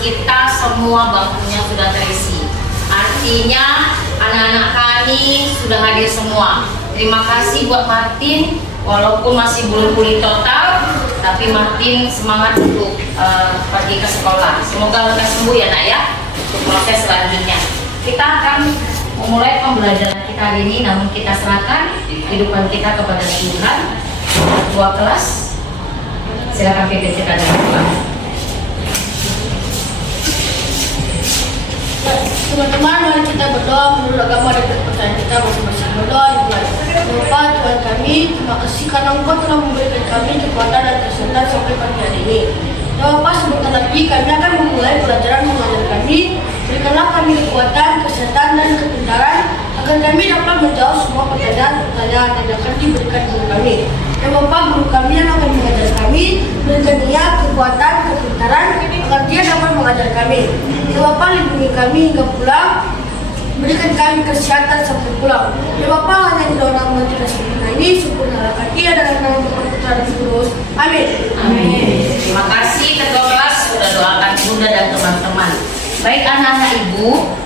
kita semua bangkunya sudah terisi. Artinya anak-anak kami sudah hadir semua. Terima kasih buat Martin, walaupun masih belum pulih total, tapi Martin semangat untuk pergi ke sekolah. Semoga lekas sembuh ya nak ya. Untuk proses selanjutnya kita akan memulai pembelajaran kita hari ini, namun kita serahkan kehidupan kita kepada Tuhan. Ketua kelas, silakan PPC kalian. Teman-teman, mari kita berdoa menurut agama dan kepercayaan kita masing-masing. Berdoa dimulai. Bapa Tuhan kami, terima kasih karena Engkau telah memberikan kami kekuatan dan kesehatan sampai pagi hari ini. Ya Bapa, sebentar lagi kami akan memulai pelajaran mengajar kami. Berikanlah kami kekuatan, kesehatan dan kepintaran agar kami dapat menjawab semua pertanyaan-pertanyaan yang akan diberikan kepada kami. Ya Bapa, guru kami yang akan mengajar kami, berikan dia kekuatan, kepintaran agar dia dapat mengajar kami. Ya Bapa, lindungi kami hingga pulang, berikan kami kesehatan sampai pulang. Ya Bapa, hanya di dalam nama kita sempurna ini, sempurnalah kami adalah nama Bapa Putra dan Terus. Amin. Amin. Terima kasih ketua kelas sudah doakan Bunda dan teman-teman. Baik anak-anak ibu,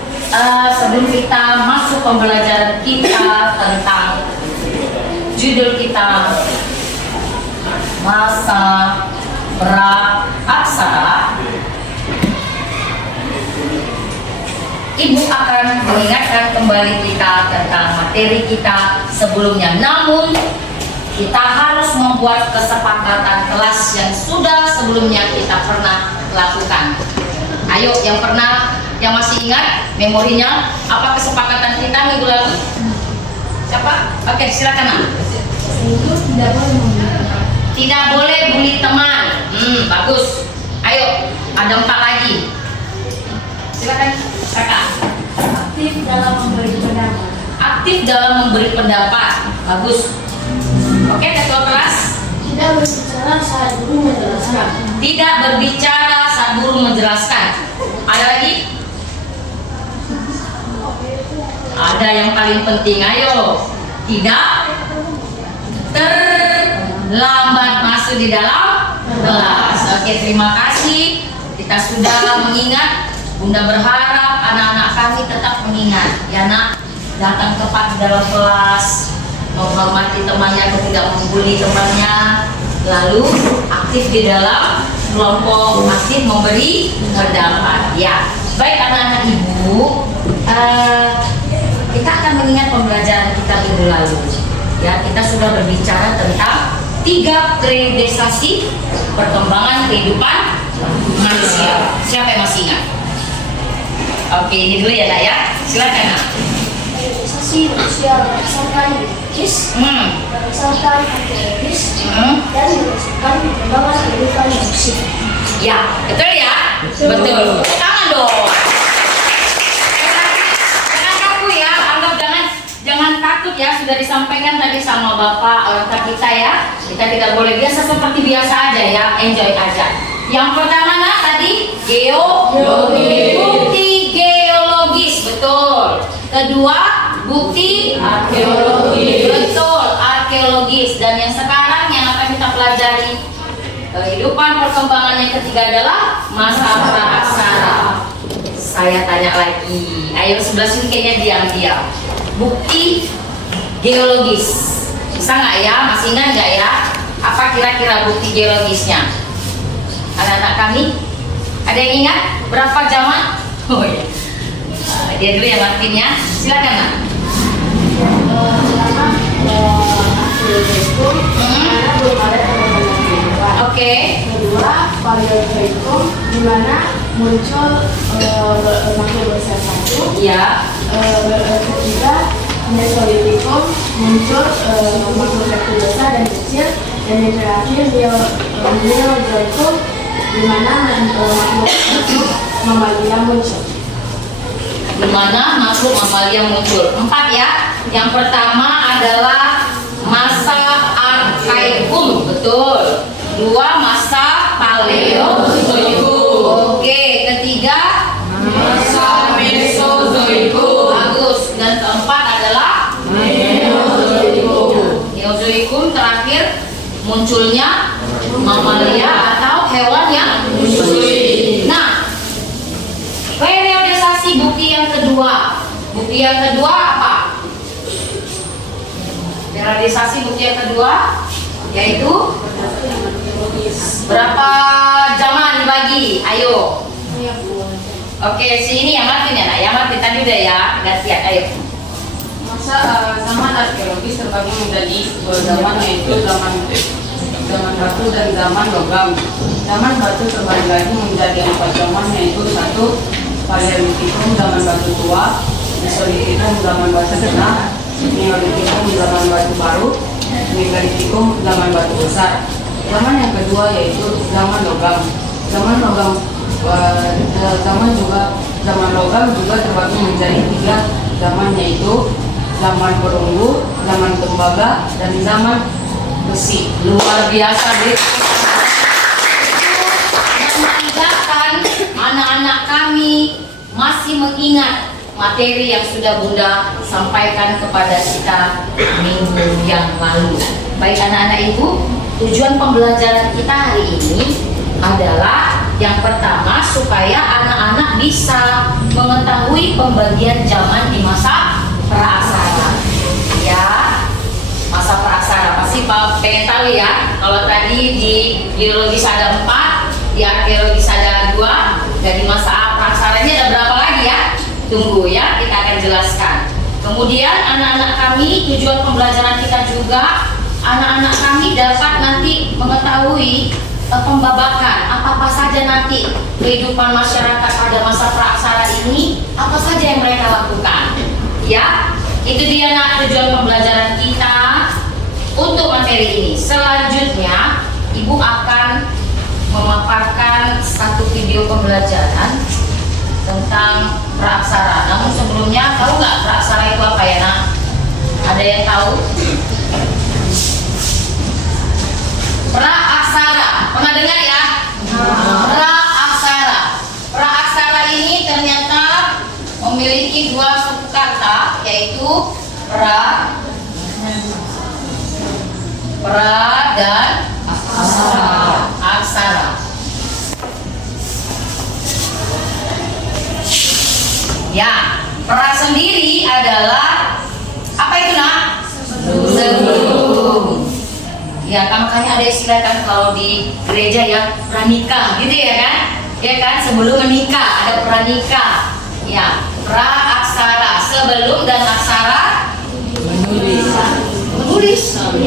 sebelum kita masuk pembelajaran kita tentang judul kita masa praaksara, Ibu akan mengingatkan kembali kita tentang materi kita sebelumnya. Namun kita harus membuat kesepakatan kelas yang sudah sebelumnya kita pernah lakukan. Ayo, yang masih ingat memorinya apa kesepakatan kita minggu lalu? Siapa? Oke, silakan nak. Tidak boleh bully teman. Bagus. Ayo, ada 4 lagi. Silakan, kakak. Aktif dalam memberi pendapat. Aktif dalam memberi pendapat. Bagus. Oke, ketua kelas. Tidak berbicara saat guru menjelaskan. Tidak berbicara saat guru menjelaskan. Ada lagi? Ada yang paling penting. Ayo. Tidak terlambat masuk di dalam kelas. Oke, terima kasih. Kita sudah mengingat. Bunda berharap anak-anak kami tetap mengingat. Ya nak, datang tepat di dalam kelas, menghormati temannya, tidak membuli temannya, lalu aktif di dalam kelompok, aktif memberi pendapat. Ya, baik anak-anak ibu, kita akan mengingat pembelajaran kita minggu lalu. Ya, kita sudah berbicara tentang 3 periodisasi perkembangan kehidupan manusia. Siapa yang masih ingat? Oke, ini dulu ya nak ya. Silakan nak. Periodisasi manusia berdasarkan biologis, berdasarkan antropologis, dan berdasarkan perkembangan kehidupan manusia. Ya, betul ya? Betul. Tangan dong. Jangan kaku ya, anggap jangan takut ya, sudah disampaikan tadi sama Bapak orang kita ya. Kita tidak boleh biasa seperti biasa aja ya, enjoy aja. Yang pertama nak tadi geologi. Bukti geologis, betul. Kedua, bukti arkeologi. Betul, arkeologis. Dan yang sekarang yang akan kita pelajari kehidupan perkembangan yang ketiga adalah masa praaksara. Saya tanya lagi. Ayo sebelah sini kayaknya diam-diam. Bukti geologis. Bisa nggak ya? Masih ingat nggak ya? Apa kira-kira bukti geologisnya? Anak-anak kami? Ada yang ingat? Berapa zaman? Oh iya. Dia dulu yang artinya. Silakan nak. Karena belum ada teman-teman. Oke. Kedua, paleozoikum di mana muncul makhluk besar satu. Ya. Ketiga, mesolitikum muncul makhluk besar dan kecil. Dan yang terakhir, neozoikum di mana makhluk mamalia muncul. Di mana makhluk mamalia muncul? 4 ya. Yang pertama adalah masa arkaikum, betul. 2 masa paleozoikum. Oke, ketiga masa mesozoikum. Bagus. Dan keempat adalah neozoikum. Neozoikum terakhir munculnya mamalia atau hewan yang menyusui. Nah, kedua. Bukti yang kedua apa? Periodisasi bukti yang kedua yaitu berapa zaman dibagi? Ayo. Oke, sini yang Martin ya, nak. Ya Martin tadi udah ya, gantian. Ayo. Masa zaman arkeologis terbagi menjadi dua zaman, yaitu zaman batu dan zaman logam. Zaman batu terbagi lagi menjadi 4 zaman, yaitu 1. Paleolitikum, zaman batu tua; Mesolitikum, zaman batu tengah; Neolitikum, zaman batu baru; Megalitikum, zaman batu besar. Zaman yang kedua yaitu zaman logam. Zaman logam zaman logam juga terbagi menjadi 3 zaman, yaitu zaman perunggu, zaman tembaga, dan zaman besi. Luar biasa, Dek. Menandakan anak-anak kami masih mengingat materi yang sudah Bunda sampaikan kepada kita minggu yang lalu. Baik anak-anak Ibu, tujuan pembelajaran kita hari ini adalah yang pertama supaya anak-anak bisa mengetahui pembagian zaman di masa praaksara. Ya, masa praaksara pasti pengen tahu ya. Kalau tadi di geologis ada 4, di arkeologis ada 2, dan di masa praaksara ini ada berapa lagi ya? Tunggu ya, kita akan jelaskan. Kemudian anak-anak kami, tujuan pembelajaran kita juga anak-anak kami dapat nanti mengetahui pembabakan apa saja nanti kehidupan masyarakat pada masa praaksara ini, apa saja yang mereka lakukan. Ya, itu dia nak tujuan pembelajaran kita untuk materi ini. Selanjutnya, Ibu akan memaparkan satu video pembelajaran tentang praaksara. Namun sebelumnya, tahu nggak praaksara itu apa ya nak? Ada yang tahu? Praaksara, pernah dengar ya? Praaksara. Praaksara ini ternyata memiliki 2 suku kata, yaitu pra dan aksara. Ya, pra sendiri adalah apa itu nak? Sebelum. Ya, makanya ada istilah kan kalau di gereja ya, pranikah gitu ya kan? Ya kan, sebelum menikah ada pranikah. Ya, praaksara, sebelum, dan aksara tulisan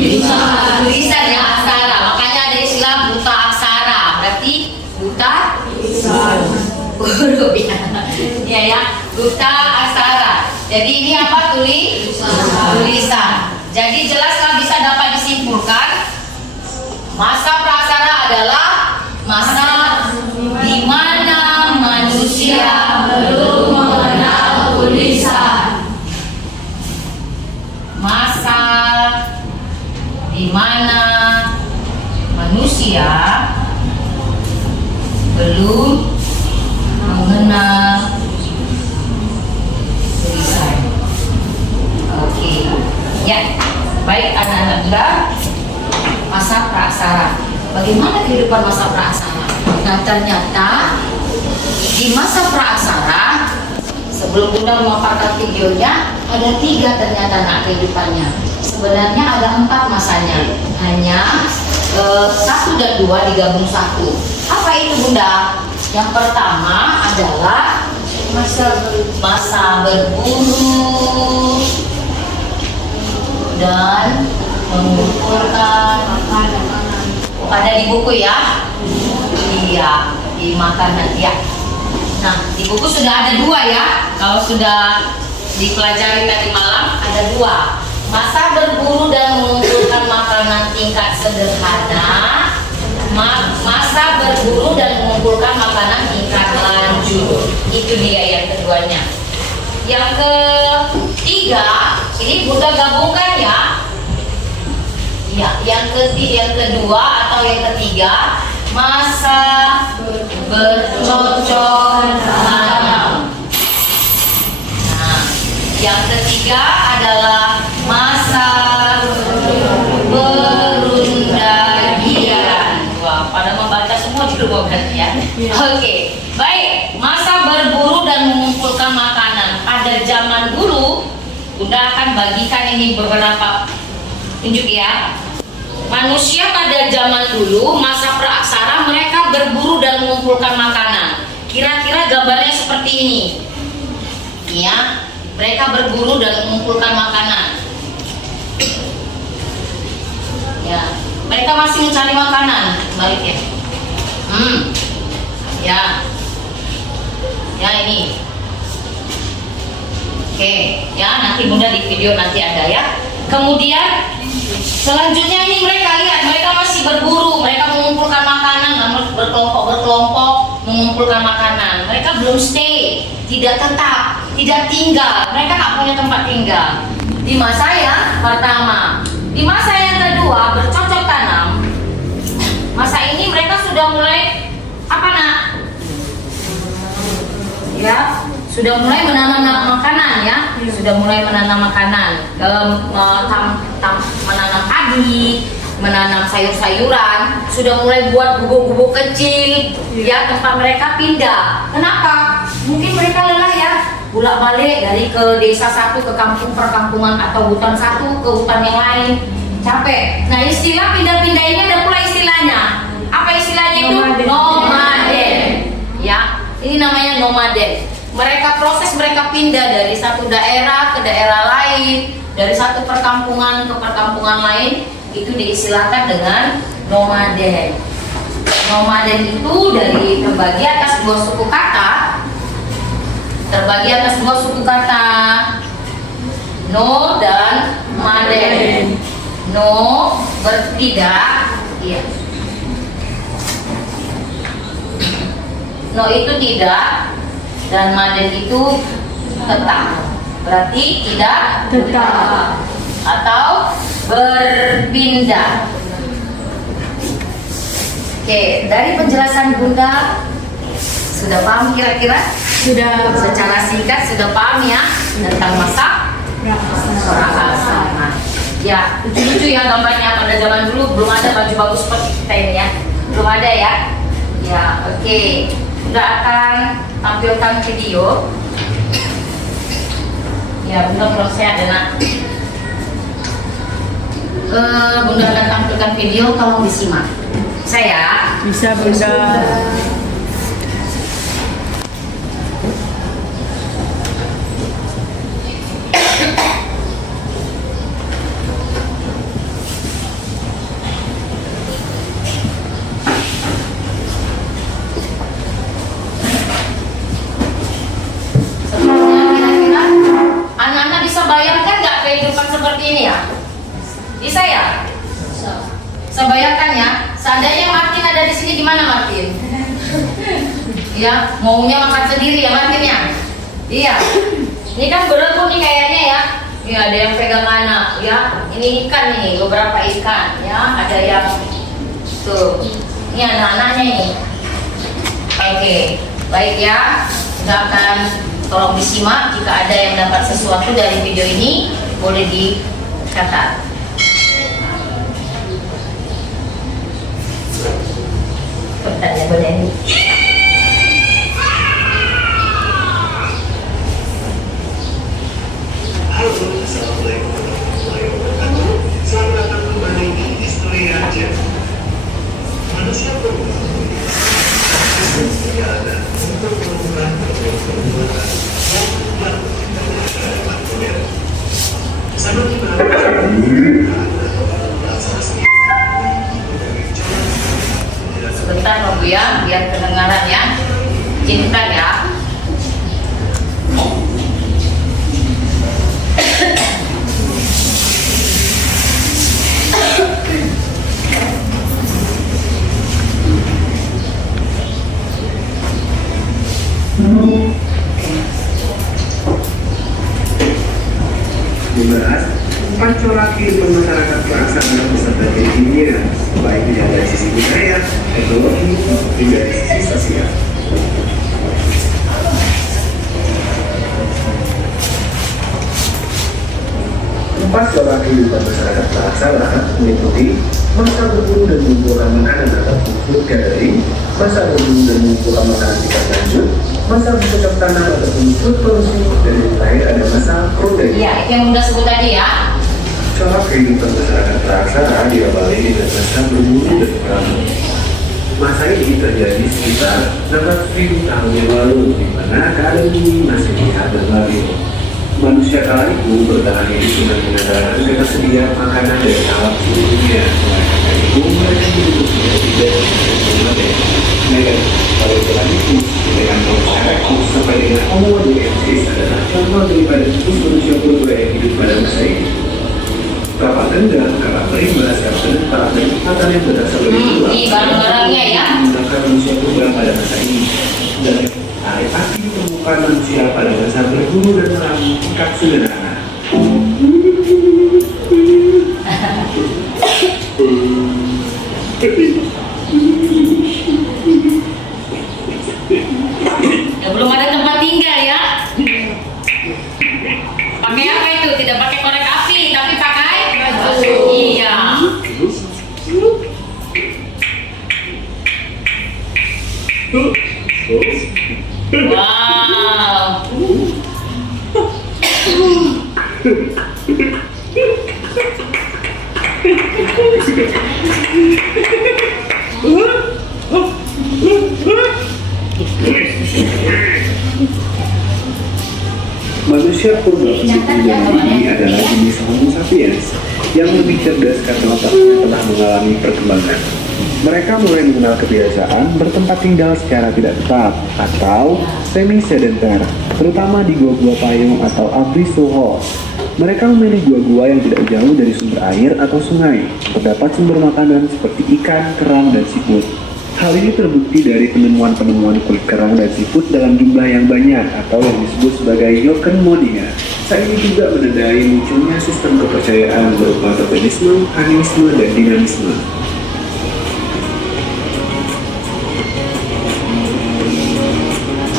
ya, aksara. Makanya ada istilah buta aksara, berarti buta huruf ya. Ya, buta aksara. Jadi ini apa? Tulisan. Jadi jelaslah, bisa dapat disimpulkan masa praaksara adalah masa di mana manusia belum mengenal tulisan. Masa di mana manusia belum mengenal tulisan. Oke. Ya, baik anak-anak Bunda, masa praaksara. Bagaimana kehidupan masa praaksara? Nah, ternyata di masa praaksara, sebelum Bunda memaparkan videonya, ada 3 ternyata nak kehidupannya. Sebenarnya ada 4 masanya, hanya 1 dan 2 digabung 1. Apa itu Bunda? Yang pertama adalah masa berburu dan mengumpulkan makanan. Ada di buku ya? Iya, di makanan ya. Nah, di buku sudah ada 2 ya. Kalau sudah dipelajari tadi malam ada 2. Masa berburu dan mengumpulkan makanan tingkat sederhana. Masa berburu dan mengumpulkan makanan tingkat lanjut. Itu dia yang keduanya. Yang ketiga, ini Bunda gabungkan ya. Ya, yang kedua atau yang ketiga, masa bercocok tanam. Nah, yang ketiga adalah masa berundagian. Wah, pada membaca semua di rumah berarti ya. Oke, baik. Masa berburu dan mengumpulkan makanan. Pada pada zaman dulu, Bunda akan bagikan ini beberapa tunjuk ya. Manusia pada zaman dulu, masa praaksara, mereka berburu dan mengumpulkan makanan. Kira-kira gambarnya seperti ini. Ya, mereka berburu dan mengumpulkan makanan. Ya, mereka masih mencari makanan. Balik ya. Ya. Ya ini. Oke, ya nanti Bunda di video nanti ada ya. Kemudian selanjutnya ini mereka lihat, mereka masih berburu, mereka mengumpulkan makanan, berkelompok mengumpulkan makanan. Mereka belum stay, tidak tetap, tidak tinggal. Mereka nggak punya tempat tinggal. Di masa yang pertama, di masa yang kedua bercocok tanam. Masa ini mereka sudah mulai apa nak? Ya, sudah mulai menanam makanan ya, sudah mulai menanam makanan, menanam padi, menanam sayur-sayuran, sudah mulai buat gubuk-gubuk kecil ya, tempat mereka pindah. Kenapa? Mungkin mereka lelah ya, bolak-balik dari ke desa satu ke kampung perkampungan atau hutan satu ke hutan yang lain, capek. Nah, istilah pindah-pindah ini ada pula istilahnya. Apa istilahnya itu? Nomaden. Ya, ini namanya nomaden. Mereka pindah dari satu daerah ke daerah lain, dari satu perkampungan ke perkampungan lain, itu diistilahkan dengan nomaden. Nomaden itu terbagi atas dua suku kata. No dan maden. No bertidak, iya. No itu tidak, dan maden itu tetap. Berarti tidak tetap atau berpindah. Oke, dari penjelasan Bunda sudah paham kira-kira? Sudah. Secara singkat sudah paham ya tentang masa praaksara. Ya, lucu-lucu ya gambarnya. Pada zaman dulu belum ada baju bagus seperti kita ini ya. Belum ada ya. Ya, oke. Bunda akan tampilkan video. Ya, Bunda belum sehat ya nak. Bunda akan tampilkan video, tolong disimak. Saya Bisa Bunda. anak-anak bisa bayangkan nggak kehidupan seperti ini ya? Bisa ya? Bisa bayangkan ya? Seandainya Martin ada di sini, gimana Martin? Ya, maunya makan sendiri ya Martin ya? Iya. Ini kan berebut nih kayaknya ya. Ya, ada yang pegang anak ya. Ini ikan nih, beberapa ikan ya. Ada yang tuh. Ini anak-anaknya nih. Oke, baik ya. Kita akan tolong disimak. Jika ada yang dapat sesuatu dari video ini, boleh dicatat. Pertanyaan boleh ini. Halo, assalamualaikum warahmatullahi wabarakatuh. Selamat datang kembali di History Aja. Manusia berubah. Esensinya ada untuk menemukan perbuatan yang melakukan modern. Sama kita Sebentar Robu ya, biar kedengaran ya. Cinta ya. Dibahas, 4 corak kehidupan masyarakat praaksara beserta keinginan, baik dari sisi budaya, ekonomi, hingga dari sisi sosial. 4 corak kehidupan masyarakat praaksara meliputi masa berburu dan mengumpulkan makanan atau food gathering, masa berburu dan mengumpulkan makanan tingkat lanjut, masa bercocok tanam ataupun produksi, dan yang terakhir ada masa produksi. Iya, itu yang udah sebut tadi ya. Cara kehidupan masyarakat Praksara diawali dengan masa berburu dan perang. Masa ini terjadi sekitar 4.000 tahun yang lalu, di mana keadaan ini masih lihat dan labil. Manusia kala itu bertahan hidup dengan mengandalkan ketersediaan makanan dari alam seluruh dunia. Dari itu mereka hidup tidak dengan pada jalan itu dengan masyarakat sampai dengan Homo erectus adalah contoh daripada tikus manusia purba yang hidup pada masa ini. Kapal tenggang, kapal perimbas, kapal tenetak, dan kekuatan yang berasal dari luar. Ini barang-barangnya ya. Menggunakan manusia purba pada masa ini. Dan air api di permukaan manusia pada masa berburu dan perang tingkat sederhana. Ya, belum ada tempat tinggal ya. Pakai apa itu? Tidak pakai korek api, tapi pakai batu. Iya. Wow. Manusia purba penduduk ini adalah jenis Homo sapiens yang lebih cerdas karena otaknya telah mengalami perkembangan. Mereka mulai mengenal kebiasaan bertempat tinggal secara tidak tetap atau semi-sedenter, terutama di gua-gua payung atau abrisohos. Mereka memilih gua-gua yang tidak jauh dari sumber air atau sungai. Terdapat sumber makanan seperti ikan, kerang, dan siput. Hal ini terbukti dari penemuan-penemuan kulit kerang dan siput dalam jumlah yang banyak atau yang disebut sebagai Yokenmodia. Saat ini juga menandai munculnya sistem kepercayaan berupa tokenisme, animisme, dan dinamisme.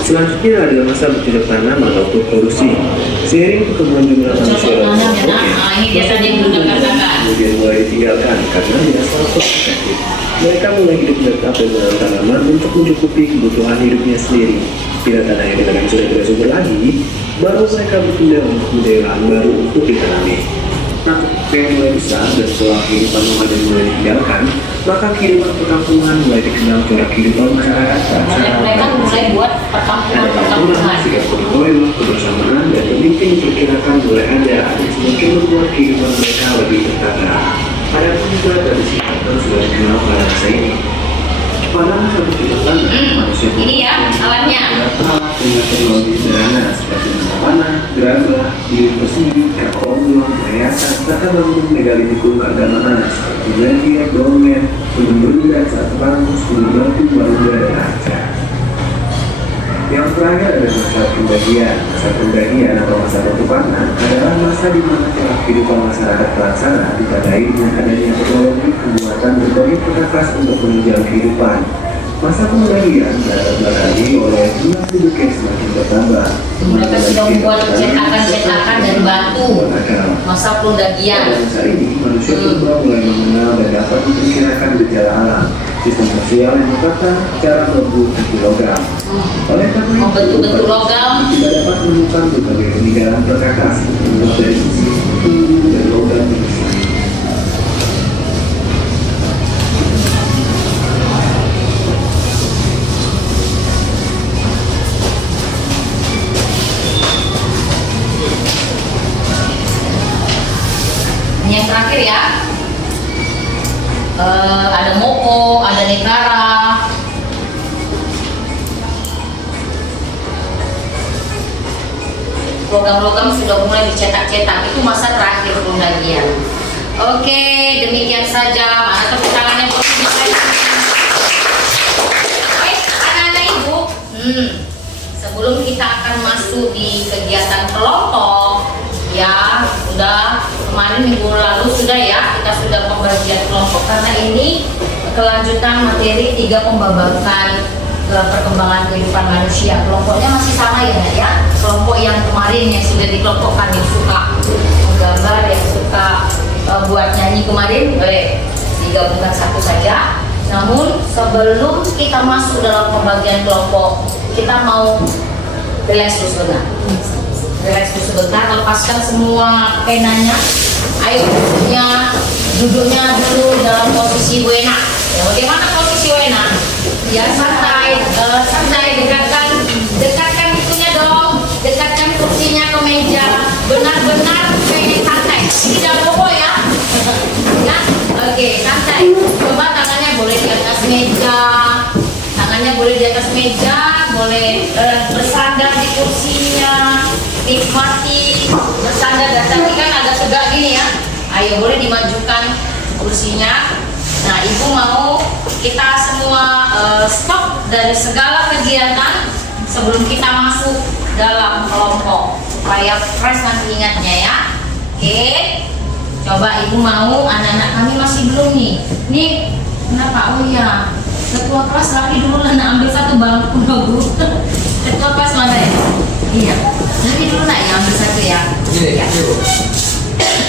Selanjutnya adalah masa bercocok tanam ataupun produksi. Seiring perkembangan jumlah manusia dan Ini biasa dia katakan. kemudian mulai ditinggalkan karena tidak selalu efektif. Mereka mulai hidup tetap dengan tanaman untuk mencukupi kebutuhan hidupnya sendiri. Bila tanah yang digunakan sudah tidak subur lagi, baru mereka berpindah untuk mencari lahan baru untuk ditanami. Nah, yang mulai besar dan setelah kehidupan nomaden mulai ditinggalkan, maka kehidupan perkampungan mulai dikenal corak kehidupan masyarakat. Mereka mulai buat perkampungan. Sikap berkoil, kebersamaan, dan pemimpin diperkirakan mulai ada yang semakin membuat kehidupan mereka lebih tertata. Ada pun juga tradisi kantor sudah dikenal pada masa ini. Pada masa bercocok tanam, manusia Ini ya alatnya. alat dengan teknologi sederhana seperti panah, gerabah, bilik besi, kapal oblong, perhiasan, serta bangunan megalitikum keagamaan seperti banjir, domen, penumbuhan saat bagus, batu, warga, dan arca. Yang terakhir adalah masa pembagian. Masa pembagian atau masa pertukaran adalah masa di mana cara kehidupan masyarakat Praksara ditandai dengan adanya teknologi pembuatan berbagai perkakas untuk menunjang kehidupan. Masa pembagian dapat belakangi oleh jumlah penduduk yang semakin bertambah. Mereka sudah membuat cetakan-cetakan dari batu. Masa pembagian. Pada masa ini, manusia purba mulai mengenal dan dapat memperkirakan gejala alam, sistem sosial yang tertata, cara berburu logam. Oleh karena itu, Bentuk-bentuk logam. kita dapat menemukan berbagai peninggalan perkakas terbuat dari besi, tunggu, dan logam yang besar. Yang terakhir ya, ada moko, ada nekara. Logam-logam sudah mulai dicetak-cetak. Itu masa terakhir pembagian. Oke, demikian saja. Mana tepuk tangannya buat Ibu saya? Baik, anak-anak ibu. Sebelum kita akan masuk di kegiatan kelompok, ya sudah kemarin minggu lalu sudah ya kita sudah pembagian kelompok karena ini kelanjutan materi 3 pembabakan perkembangan kehidupan manusia. Kelompoknya masih sama ya, kelompok yang kemarin yang sudah dikelompokkan, yang suka menggambar, yang suka buat nyanyi kemarin, boleh digabungkan satu saja. Namun sebelum kita masuk dalam pembagian kelompok kita mau relax dulu sebentar. Relax dulu sebentar, lepaskan semua penanya. Ayo duduknya dulu dalam posisi wena. Ya, bagaimana posisi wena? Ya santai, dekatkan itunya dong, dekatkan kursinya ke meja, benar-benar pengen santai, tidak bobo ya. Ya, oke, santai. Coba tangannya boleh di atas meja, boleh bersandar di kursinya, nikmati bersandar, dan tapi kan agak tegak gini ya. Ayo boleh dimajukan kursinya. Nah, ibu mau kita semua stop dari segala kegiatan sebelum kita masuk dalam kelompok supaya fresh nanti ingatnya ya. Oke, coba ibu mau, anak-anak kami masih belum nih. Nih, kenapa? Oh iya, ketua kelas lari dulu lah, nak ambil satu bangku dulu. Ketua kelas mana ya? Iya, lari dulu nak ya, ambil satu ya. Iya.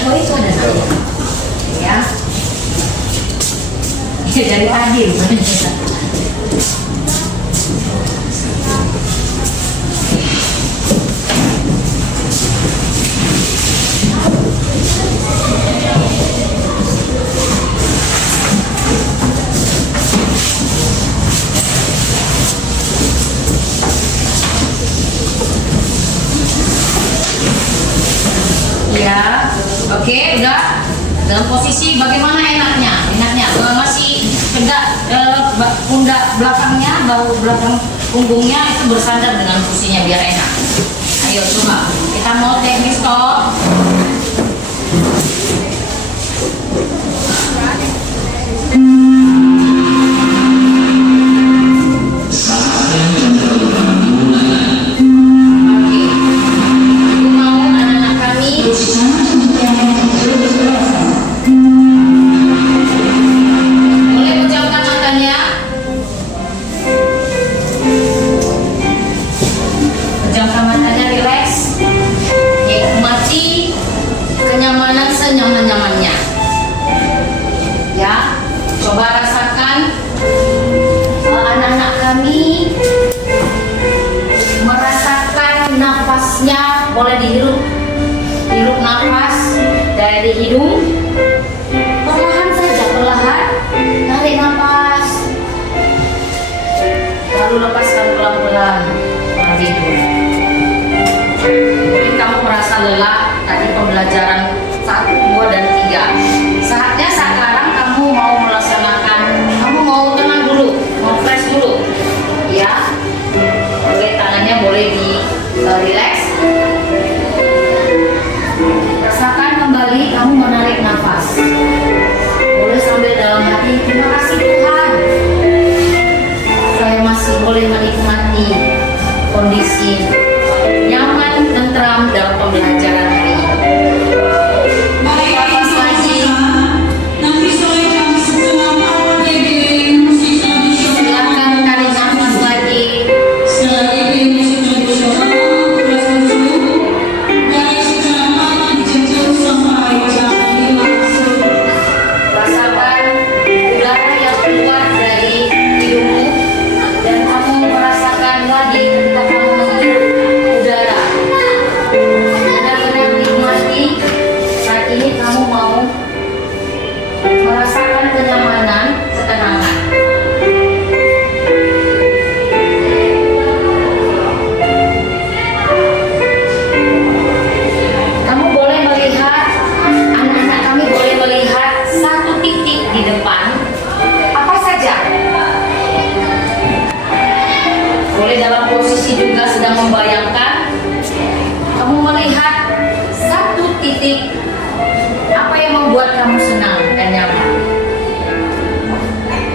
Oh itu ada saya. Ya. Dari tadi rupanya. Ya, oke, udah dalam posisi bagaimana enaknya? Masih tegak, pundak belakangnya, bahu belakang punggungnya itu bersandar dengan kursinya biar enak. Ayo coba, kita mau teknis stop. Senyaman-nyamannya ya, coba rasakan anak-anak kami merasakan nafasnya. Boleh dihirup nafas dari hidung, perlahan saja, tarik nafas lalu lepaskan pelan-pelan melalui hidung. Mungkin kamu merasa lelah tadi pembelajaran 1, 2, dan 3. Saatnya sekarang kamu mau melaksanakan, kamu mau tenang dulu, mau fresh dulu ya. Boleh tangannya boleh di relax, rasakan kembali kamu menarik nafas. Boleh sambil dalam hati, terima kasih Tuhan, saya masih boleh menikmati kondisi nyaman, tentram dalam pembelajaran hari ini.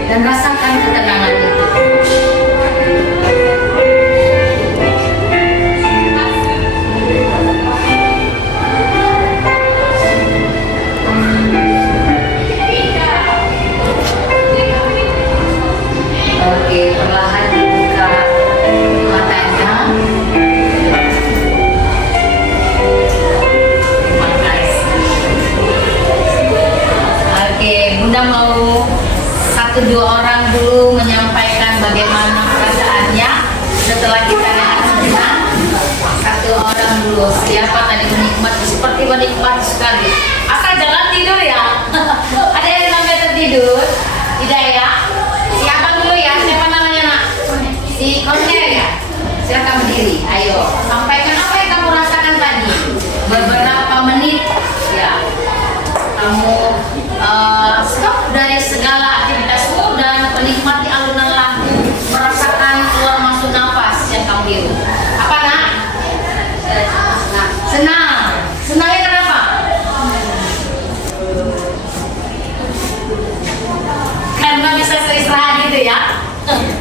Dan rasakan ketenangan itu. Oke, perlahan dibuka matanya. Terima kasih. Oke, Bunda mau 1-2 orang dulu menyampaikan bagaimana perasaannya setelah dulu. Siapa tadi menikmati? Seperti menikmati sekali. Asal jangan tidur ya. Ada yang sampai tertidur? Tidak ya? Siapa dulu ya? Siapa namanya nak? Si Cornelia ya? Silakan berdiri. Ayo, sampaikan apa yang kamu rasakan tadi. Beberapa menit ya. Kamu stop dari segala aktivitasmu dan menikmati alunan lagu, merasakan keluar masuk nafas yang kamu hirup. Apa nak? Senang. Senangnya kenapa? Karena bisa istirahat gitu ya.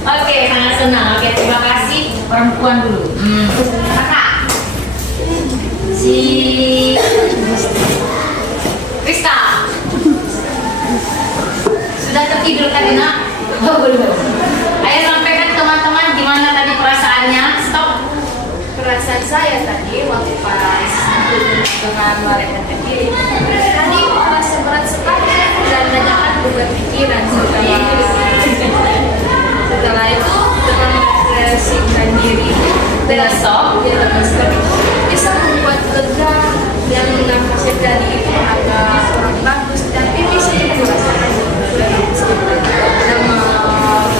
Oke, sangat senang. Oke, terima kasih. Perempuan dulu. Kakak. Si Krista. Sudah tertidur tadi nak? Oh, belum. Ayo sampaikan teman-teman gimana tadi perasaannya. Stop. Perasaan saya tadi waktu pas dengan mereka tadi merasa berat sekali dan banyak kan beban pikiran setelah itu dengan merefleksikan diri Dengan stop. ya dengan sekali bisa membuat lega yang nafasnya tadi itu agak kurang bagus tapi bisa dirasakan dan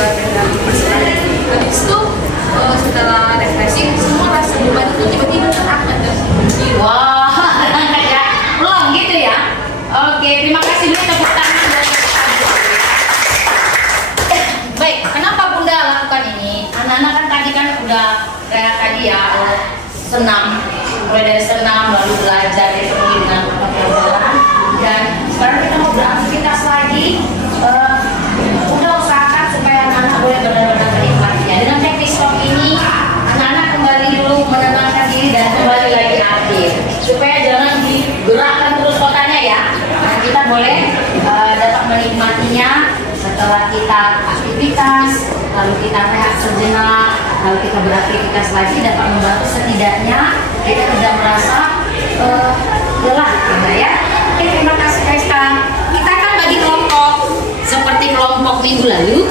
berenang sekali. Habis itu setelah refreshing semua rasa beban itu tiba-tiba terangkat dan Wah, ya. Belum gitu ya. Oke, terima kasih dulu tepuk tangan buat Bunda. Baik, kenapa Bunda lakukan ini? Anak-anak kan tadi kan udah kayak tadi ya senam, mulai dari senam lalu belajar ekonomi dengan pelajaran dan sekarang kita mau beraktivitas lagi. Udah usahakan supaya anak-anak boleh benar-benar menikmatinya. Dengan teknik stop ini, anak-anak kembali dulu menenangkan diri dan kembali lagi aktif supaya jangan digerakkan terus otaknya ya. Nah, kita boleh dapat menikmatinya setelah kita aktivitas, lalu kita rehat sejenak, lalu kita beraktivitas lagi dapat membantu setidaknya kita tidak merasa lelah, ya. Oke, terima kasih Krista. Kita akan bagi kelompok seperti kelompok minggu lalu,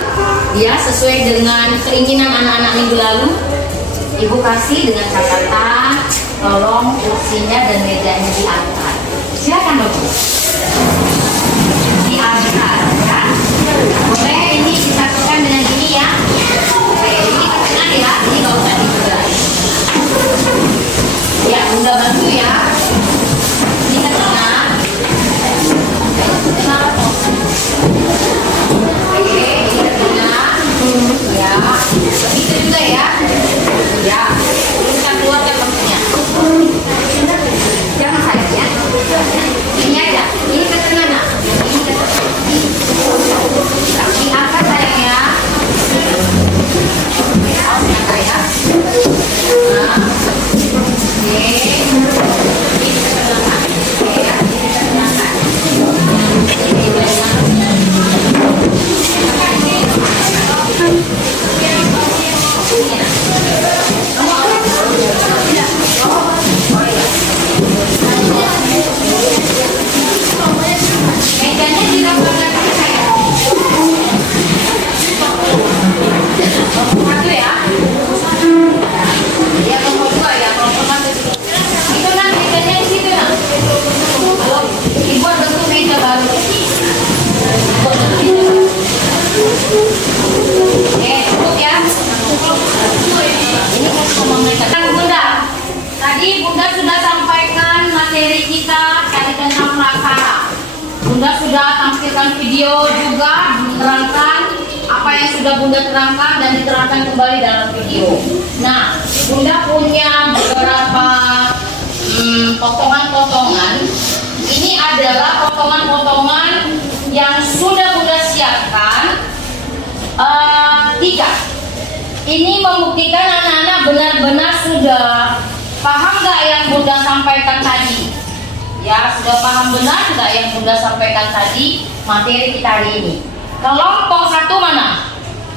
ya sesuai dengan keinginan anak-anak minggu lalu. Ibu kasih dengan catatan, tolong kursinya dan mejanya diangkat. Silakan Bapak. Diangkat ya. Boleh ini disatukan dengan gini ya. Oke, ini ke tengah ya. Ini nggak usah dibelah. Ya, Bunda bantu ya. Ini ke tengah. Oke, ini ke tengah. Ya, begitu juga ya. Ya, kita keluarkan lampunya. Jangan sayang ya. Ini aja. Ini ke tengah nak. Ini ke tengah. Diangkat sayang ya. Awas diangkat ya. Nah. Oke. Ini ke tengah. Oke ya. Ini ke tengah. Ini ke mejanya dirapatkan saya. Satu ya. Ya nomor 2 ya. Kalau masuk itu kan mejanya di situ nah. Kalau ibu bentuk meja baru. Cukup ya. Ini kan komunikasi. Bunda, tadi Bunda sudah sampaikan materi kita tadi tentang prakara. Bunda sudah tampilkan video juga menerangkan apa yang sudah Bunda terangkan dan diterangkan kembali dalam video. Nah, Bunda punya beberapa potongan-potongan. Ini adalah potongan-potongan yang sudah Bunda siapkan 3. Ini membuktikan anak-anak benar-benar sudah paham nggak yang Bunda sampaikan tadi? Ya, sudah paham benar nggak yang Bunda sampaikan tadi materi kita hari ini? Kelompok 1 mana?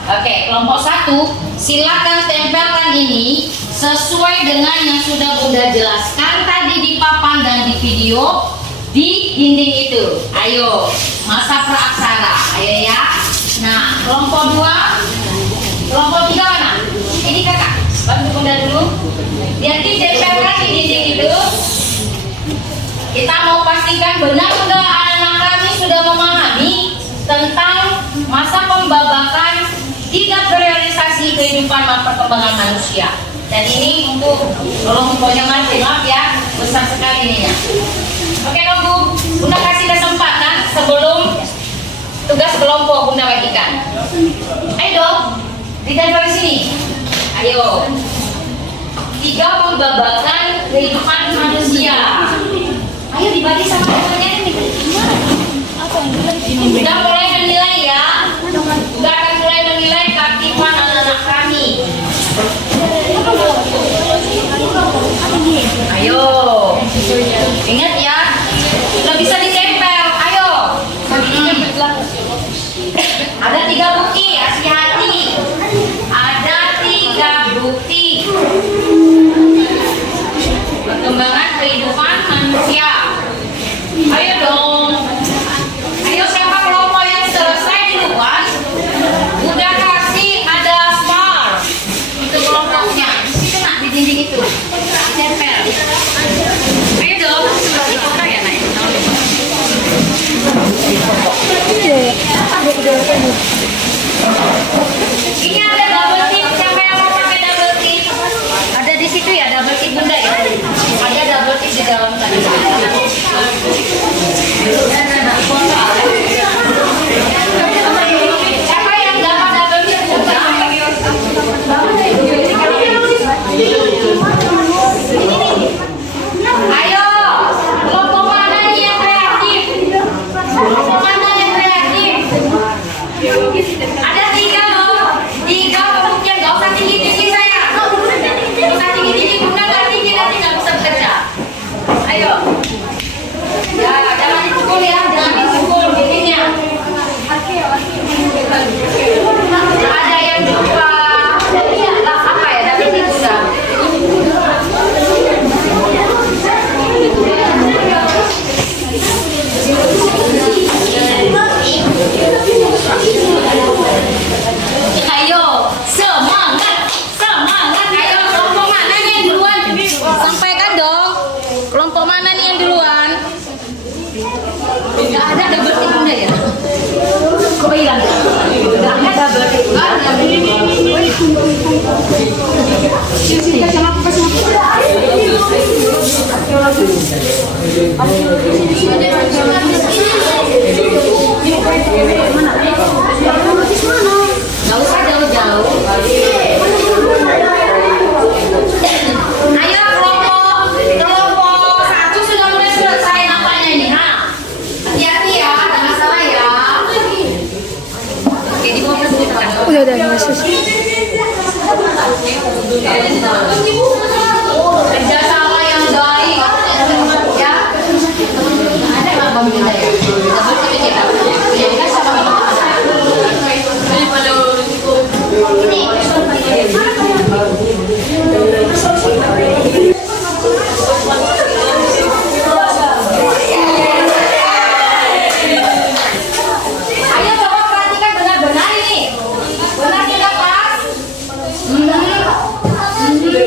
Oke, kelompok 1 silakan tempelkan ini sesuai dengan yang sudah Bunda jelaskan tadi di papan dan di video di dinding itu. Ayo, masa praaksara. Ayo ya. Nah, kelompok 2, kelompok 3 mana? Ini kakak, bantu Bunda dulu. Biar ditempelkan di dinding hidup. Kita mau pastikan benar enggak anak kami sudah memahami tentang masa pembabakan tingkat realisasi kehidupan dan perkembangan manusia. Dan ini untuk tolong pokoknya ngerti, maaf ya, besar sekali ininya. Oke dong Bu, Bunda kasih kesempatan sebelum tugas kelompok Bunda bagikan. Ayo dong, ditempel di sini. Ayo. 3 pembabakan kehidupan manusia. Ayo dibagi sama temannya ini. Sudah mulai menilai ya. Sudah akan mulai menilai keaktifan anak-anak kami. Ayo. Ingat ya. Sudah bisa ditempel. Ayo. Ada 3 bukti, hati-hati. Ada 3 bukti perkembangan kehidupan manusia. Ayo dong. Ayo siapa kelompok yang selesai duluan? Udah kasih ada star. Itu kelompoknya. Itu nak di dinding itu. Ditempel. Ayo dong. Itu kayak naik. Ini ada double tip. Siapa yang mau pakai double tip? Ada di situ ya double tip Bunda ya. Ada double tip di dalam tadi. Siapa yang dapat double tip Bunda? Ayo, kelompok mana nih yang kreatif? Kelompok mana yang kreatif? Ada 3 loh. 3 pembuktian, gak usah tinggi-tinggi saya. Gak usah tinggi-tinggi, Bunda gak tinggi nanti gak bisa bekerja. Ayo. Ya, jangan dipukul ya, jangan dipukul bikinnya. Ada yang lupa. Lah, apa ya, double tip Bunda? Ayo, semangat, semangat. Ayo, kelompok mana nih yang duluan? Sampaikan dong. Kelompok mana nih yang duluan? Gak ada double tip Bunda ya? Kok hilang? Gak ada double tip. Gak usah jauh-jauh. Ayo kelompok 1 sudah mulai selesai nampaknya ini. Hati-hati ya, ada masalah ya. Oke, di bawah kita. Udah selesai. Kerja sama yang baik ya. Ada nggak Bang Binda ya? Dapat kita. Ya kita sama-sama. Ayo coba perhatikan benar-benar ini. Benar tidak pas? Coba dulu.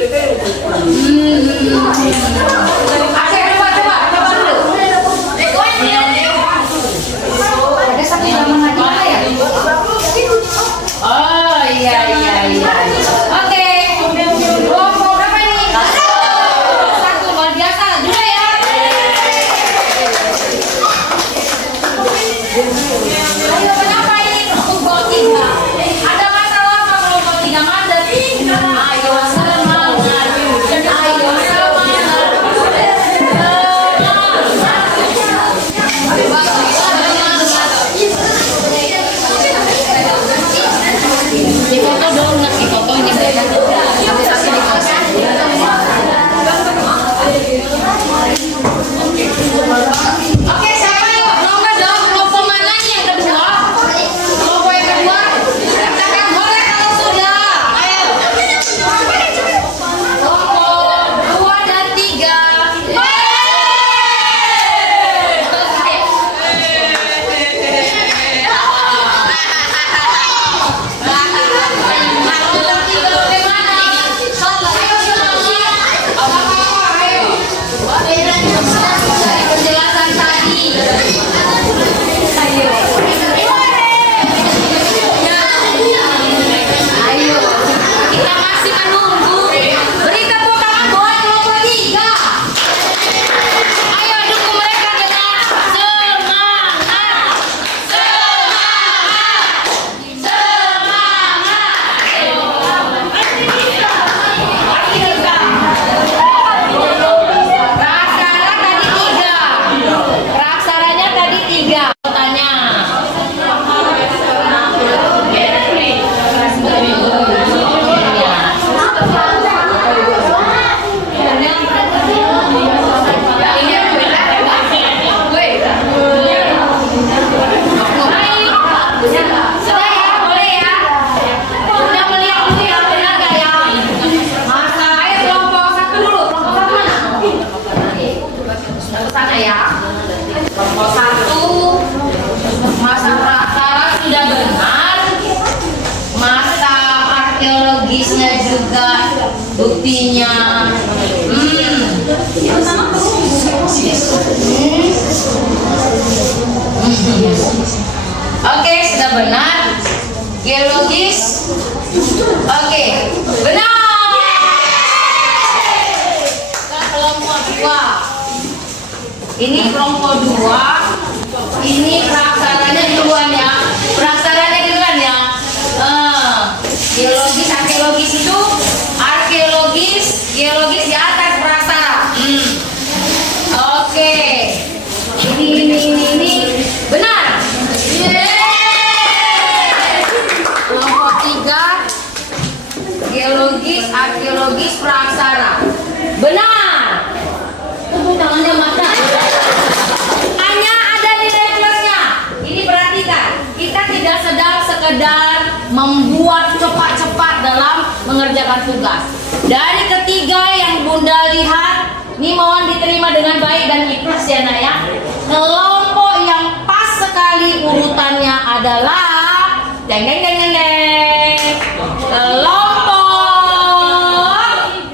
juga buktinya. Oke, sudah benar. Geologis. Oke, benar. Kita kelompok 2. Ini kelompok 2. Ini praksaranya duluan ya. Praksaranya duluan ya. Geologis, arkeologis itu arkeologis, geologis di atas praksara. Oke. Ini benar. Kelompok 3 geologis, arkeologis, praksara. Benar. Tepuk tangannya mata. Hanya ada nilai plusnya. Ini perhatikan. Kita tidak sedang sekedar membuat cepat-cepat dalam mengerjakan tugas. Dari ketiga yang Bunda lihat, ini mohon diterima dengan baik dan ikhlas ya Nak ya. Kelompok yang pas sekali urutannya adalah kelompok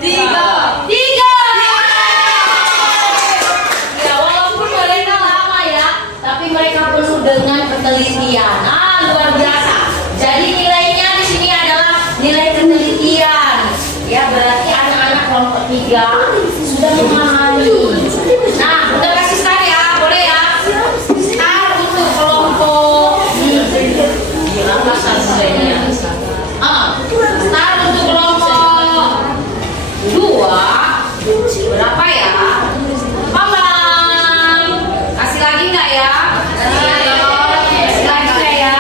3. Ya walaupun mereka lama ya, tapi mereka penuh dengan ketelitian. Luar biasa. Jadi nilainya di sini adalah nilai ketelitian. Ya berarti anak-anak kelompok 3 sudah memahami. Nah, udah kasih star ya, boleh ya? Star untuk kelompok star untuk kelompok 2 berapa ya? Bambang, kasih lagi nggak ya? Kasih lagi nggak ya?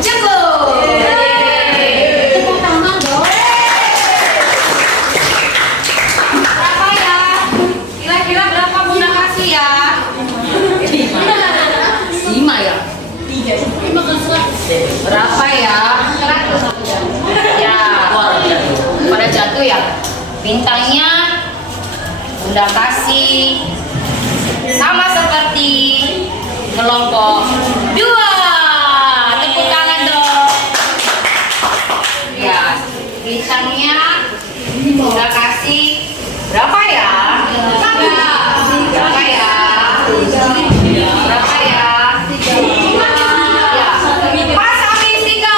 Cukup. Tepuk tangan dong. Berapa ya? Kira-kira berapa Bunda kasih ya? 5 ya? 3. Berapa ya? 100. Ya, pada jatuh ya. Bintangnya Bunda kasih sama seperti kelompok 2. Tepuk tangan dong. Ya, bintangnya Bunda kasih berapa ya? Berapa ya? Berapa ya? Ya, pas habis 3.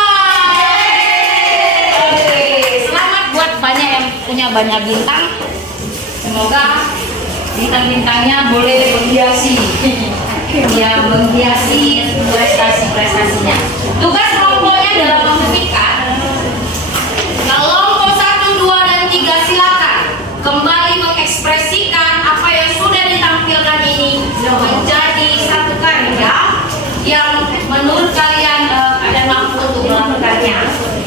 Oke, selamat buat banyak yang punya banyak bintang. Semoga bintang-bintangnya boleh menghiasi, ya menghiasi prestasi-prestasinya. Tugas kelompoknya dalam memikirkan kelompok 1, 2, dan 3 silakan kembali mengekspresikan apa yang sudah ditampilkan ini menjadi satu karya yang menurut kalian kalian mampu untuk melakukannya.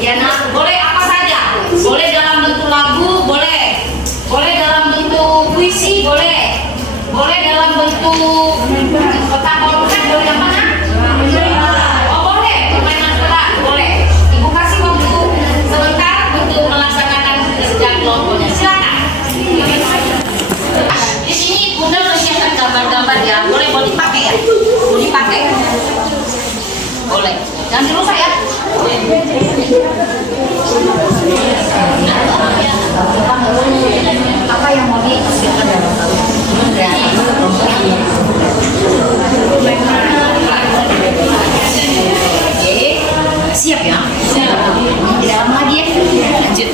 Ya nah, boleh apa saja, boleh dalam bentuk lagu, boleh dalam bentuk puisi, boleh dalam bentuk kotak kotak, boleh apa nak? Oh boleh, permainan bola, boleh. Ibu kasih waktu sebentar untuk melaksanakan kerja kelompoknya. Silakan. Di sini Bunda menyiapkan gambar-gambar ya, boleh dipakai ya, mau dipakai. Boleh, jangan dirusak ya. Apa yang mau dihasilkan dalam Oke, siap ya? Siap. Tidak lama lagi ya. Lanjut.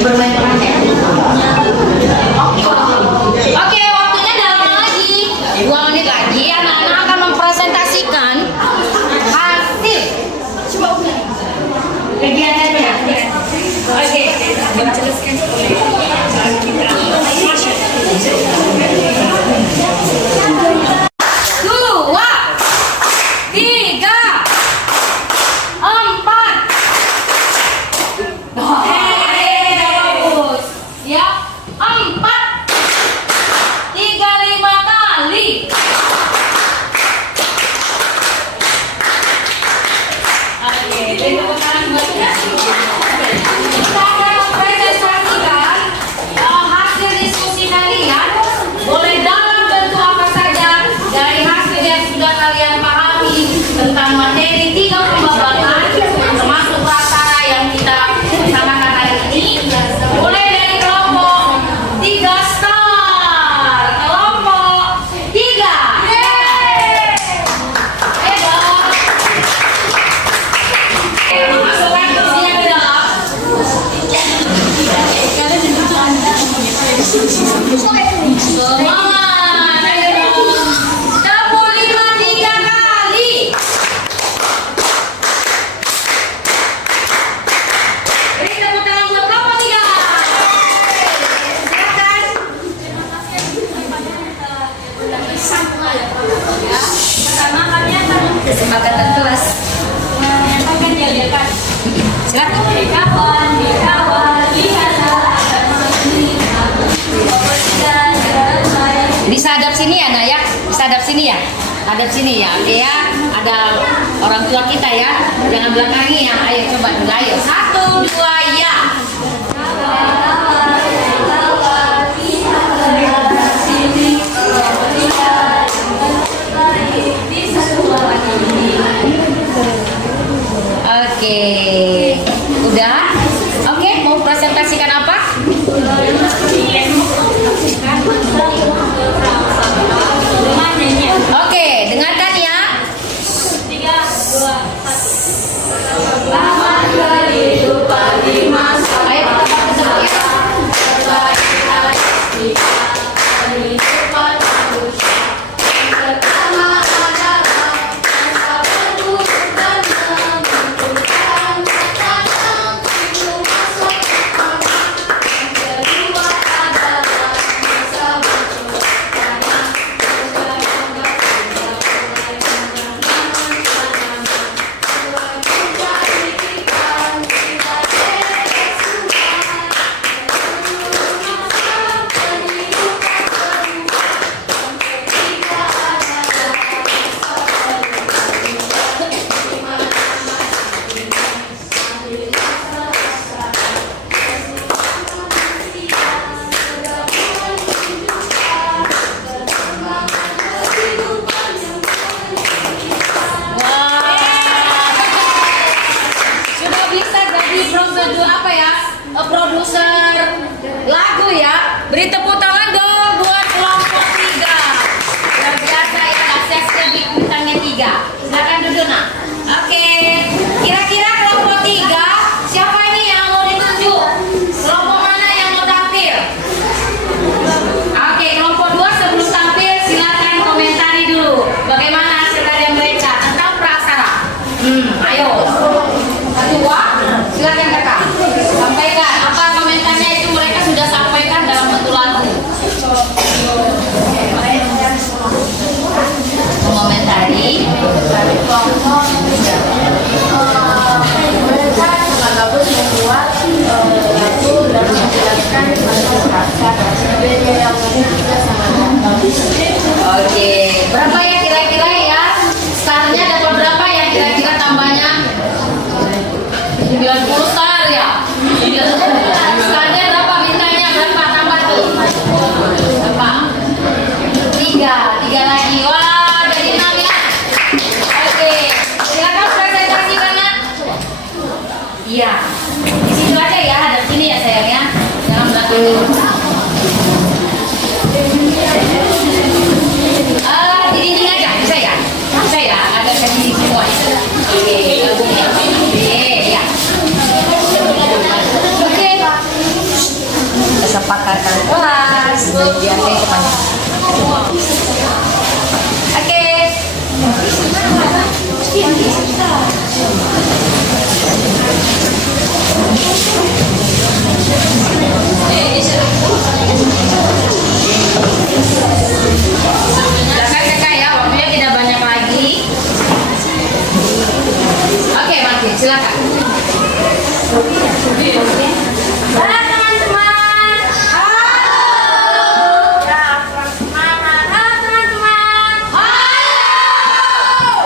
Bermain peran ya. Oke, waktunya udah lama lagi. 2 menit lagi anak-anak akan mempresentasikan hasil kegiatannya. Oke. 2, 3, 4. Ya, 4 3, 5 kali. Pertama kalian kesepakatan kelas. Menyatakan diadakan. Silakan. Kawan, bisa hadap sini ya, Nak ya? Bisa hadap sini ya? Hadap sini ya, oke ya? Ada orang tua kita ya. Jangan belakangi ya. Ayo coba dulu, ayo. 1, 2, ya. Oke, udah? Oke, mau presentasikan apa? Oke, dengarkan ya. 3, 2, 1. Selamat kehidupan di masa. Ayo kita pakai dulu ya. Kehidupan manusia. Pertama adalah masa berguru dan menentukan tentang hidup masa pertama. Yang kedua adalah masa bertanya. Sudah bisa jadi produser apa ya? Produser lagu ya. Beri tepuk tangan dong buat kelompok 3. Luar biasa ya, akses lebih bintangnya 3. Silakan duduk nak. Oke. Kira-kira kelompok 3 siapa ini yang mau ditunjuk? Kelompok mana yang mau tampil? Oke, kelompok 2 sebelum tampil silakan komentari dulu. Bagaimana hasil karya mereka tentang praksara? Ayo. Kedua, silakan kakak. Sampaikan apa komentarnya, itu mereka sudah sampaikan dalam bentuk lagu. Mengomentari. Mereka sangat bagus membuat lagu dan menjelaskan bahasa sebenarnya yang juga sangat bagus. Oke, berapa ya kira-kira ya? Starnya dapat berapa ya kira-kira tambahnya? 90 star ya? Starnya berapa, bintangnya berapa, tambah tuh? Berapa? 3 lagi. Wah, jadi 6 ya? Oke, silakan presentasikan ya. Iya, di situ aja ya, hadap sini ya sayang ya. Jangan belakang dulu. Di dinding aja, bisa ya? Bisa ya, ada ke dinding semua. Oke, gabung ya. Oke, ya. Oke. Kesepakatan kelas. Biar saya kepanjang. Oke. Silakan kakak ya, waktunya tidak banyak lagi. Oke, Martin, silakan. Halo teman-teman. Halo. Ya, kurang semangat. Halo teman-teman. Halo.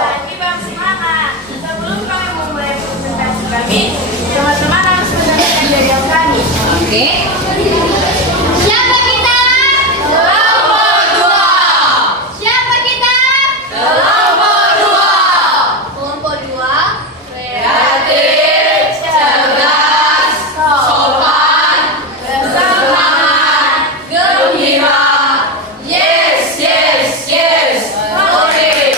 Lagi bang semangat. Sebelum kami memulai presentasi kami, teman-teman harus mendengarkan dari kami. Oke. Siapa kita? Kelompok 2. Siapa kita? Kelompok 2. Kelompok 2. Kreatif, cerdas, sopan, bersemangat, gembira. Yes, yes, yes. Oke.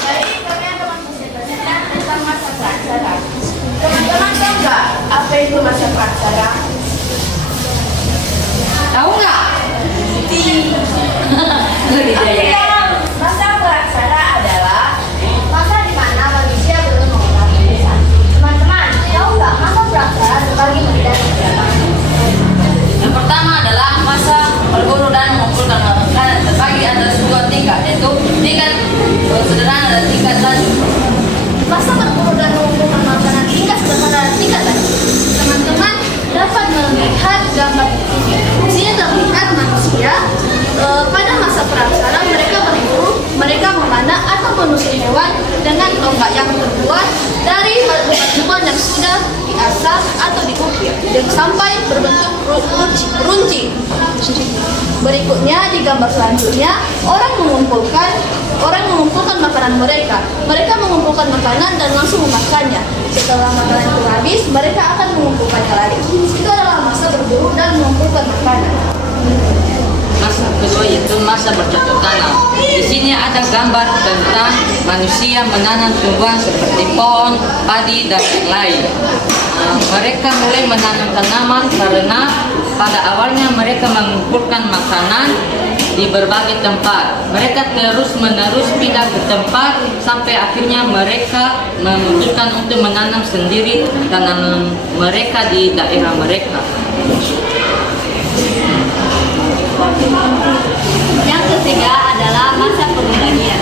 Jadi kami akan mempresentasikan tentang masa praksara. Teman-teman tahu nggak apa itu masa praksara? Tahu nggak? Masa praksara adalah masa di mana manusia belum mengetahui tulisan. Teman-teman, tahu nggak masa praksara terbagi menjadi berapa? Yang pertama adalah masa berburu dan mengumpulkan tingkat, yaitu tingkat sederhana dan tingkat lanjut. Masa berburu dan mengumpulkan makanan tingkat sederhana dan tingkat lanjut. Teman-teman dapat melihat gambar ini. Di sini terlihat manusia pada masa prasejarah mereka berburu, mereka memanah atau menusuk hewan dengan tombak yang terbuat dari batu-batuan yang sudah diasap atau diukir dan sampai berbentuk runcing. Berikutnya di gambar selanjutnya orang mengumpulkan makanan mereka. Mereka mengumpulkan makanan dan langsung memakannya. Setelah makanan itu habis, mereka akan mengumpulkannya lagi. Itu adalah masa berburu dan mengumpulkan makanan. Masa kedua yaitu masa bercocok tanam. Di sini ada gambar tentang manusia menanam tumbuhan seperti pohon, padi, dan yang lain. Mereka mulai menanam tanaman karena pada awalnya mereka mengumpulkan makanan di berbagai tempat. Mereka terus-menerus pindah ke tempat sampai akhirnya mereka memutuskan untuk menanam sendiri tanaman mereka di daerah mereka. Yang ketiga adalah masa pembagian.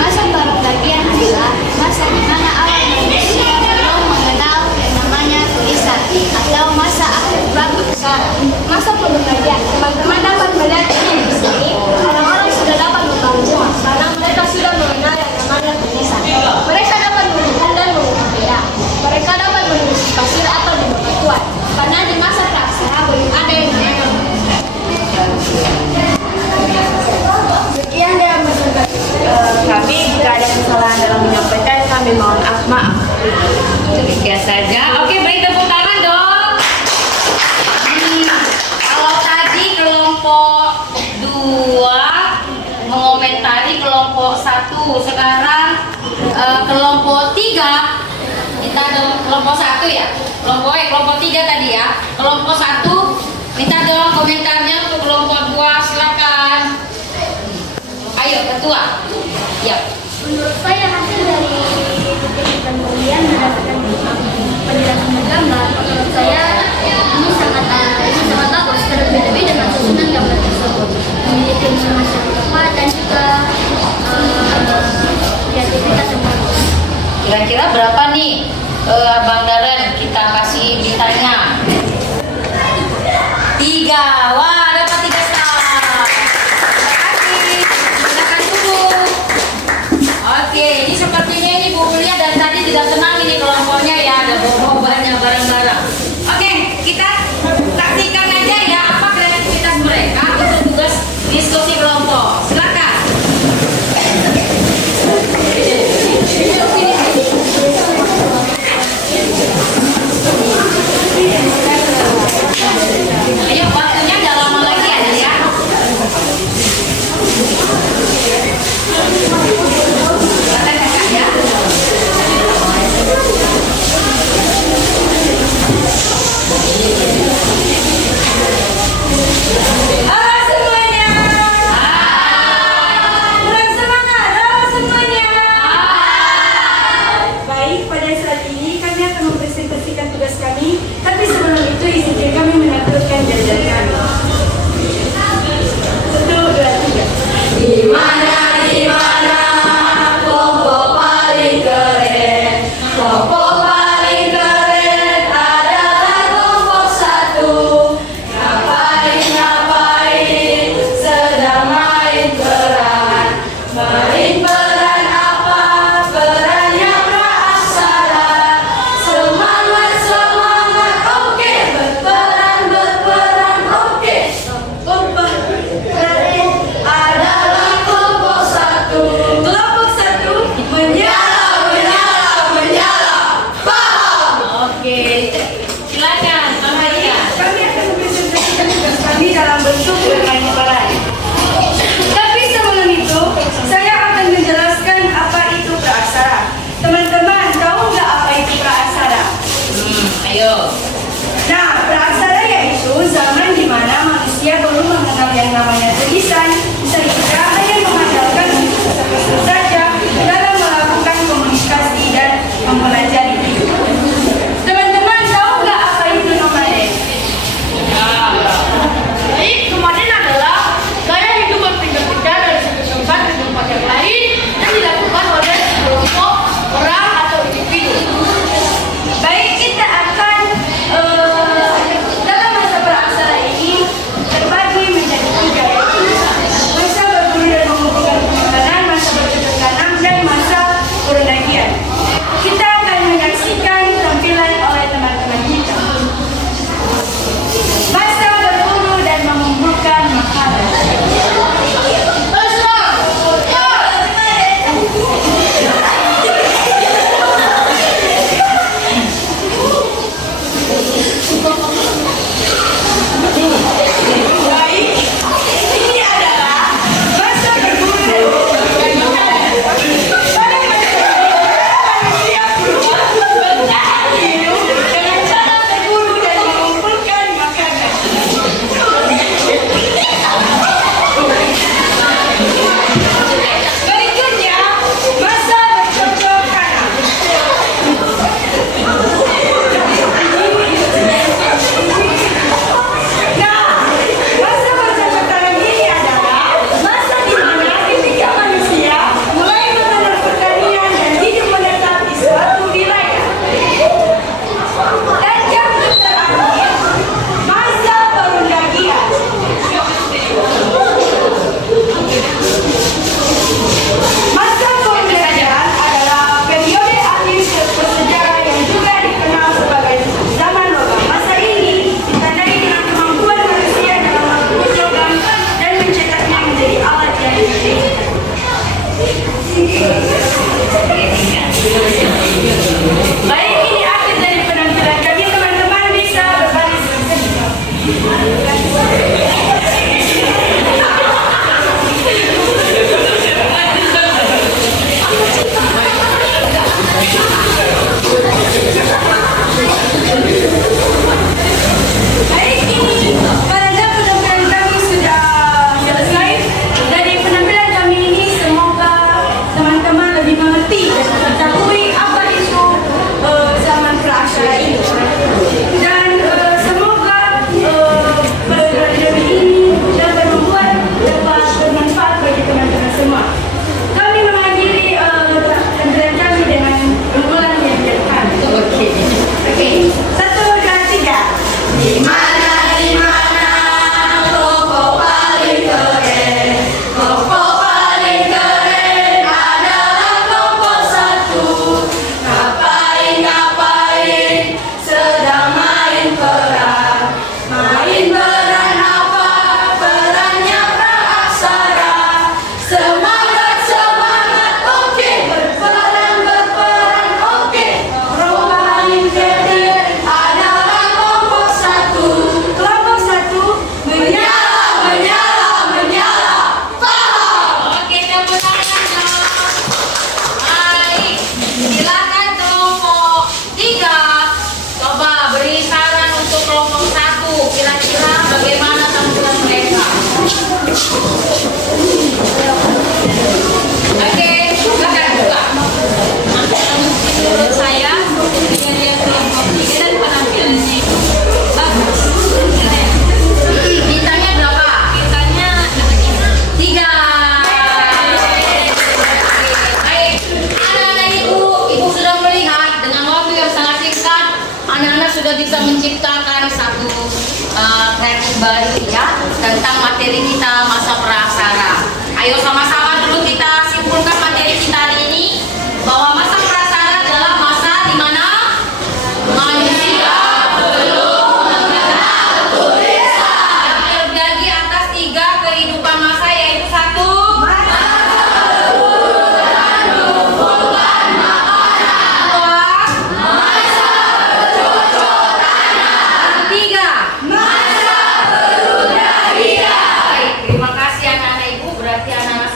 Masa pembagian adalah masa di mana awal manusia belum mengenal yang namanya tulisan atau masa akhir praksara. Masa pembagian, teman-teman dapat melihat di sini orang-orang sudah dapat membaca karena mereka sudah mengenal yang namanya tulisan. Mereka dapat menghitung dan mengukir. Mereka dapat menulis di pasir atau di bebatuan. Karena di masa praksara belum ada yang namanya sekian dari kami. Jika ada kesalahan dalam menyampaikan, kami mohon maaf. Demikian saja. Oke, beri tepuk tangan dong. Kalau tadi kelompok 2 mengomentari kelompok 1, sekarang kelompok 3 kita ada kelompok 1 ya. Kelompok 3 tadi ya. Kelompok 1 minta dong komentarnya untuk kelompok 2, silakan. Ayo ketua. Ya. Menurut saya hasil dari penelitian mendapatkan penjelasan gambar. Menurut saya ini sangat bagus, terlebih dengan susunan gambar tersebut memiliki informasi yang tepat dan juga kreativitas yang bagus. Kira-kira berapa nih Abang Daren kita kasih bintangnya? 3. Wah, dapat 3 star. Terima kasih. Silakan dulu. Oke, ini sepertinya ini Bu Kuliah dan tadi tidak tenang ini kelompoknya ya, ada banyak barang-barang. Oke, kita saksikan aja ya apa kreativitas mereka untuk tugas diskusi kelompok. Silakan.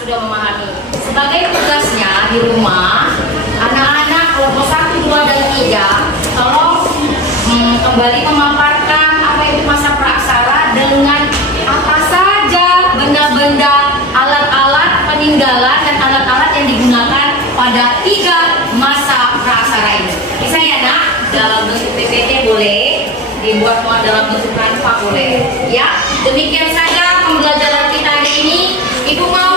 sudah memahami. Sebagai tugasnya di rumah, anak-anak kelompok 1, 2, dan 3 tolong kembali memaparkan apa itu masa praaksara dengan apa saja benda-benda, alat-alat peninggalan dan alat-alat yang digunakan pada 3 masa praaksara ini. Bisa ya nak, dalam bentuk PPT boleh, dibuat dalam bentuk Canva boleh. Ya, demikian saja pembelajaran kita hari ini. Ibu mau